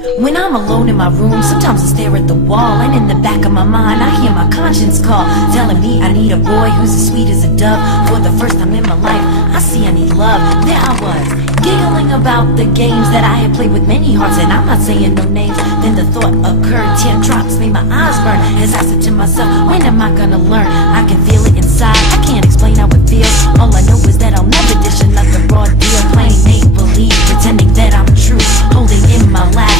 When I'm alone in my room, sometimes I stare at the wall, and in the back of my mind I hear my conscience call, telling me I need a boy who's as sweet as a dove. For the first time in my life, I see I need love. There I was, giggling about the games that I had played with many hearts, and I'm not saying no names. Then the thought occurred, teardrops made my eyes burn, as I said to myself, when am I gonna learn? I can feel it inside, I can't explain how it feels. All I know is that I'll never dish another raw deal, playing make-believe, pretending that I'm true, holding in my lap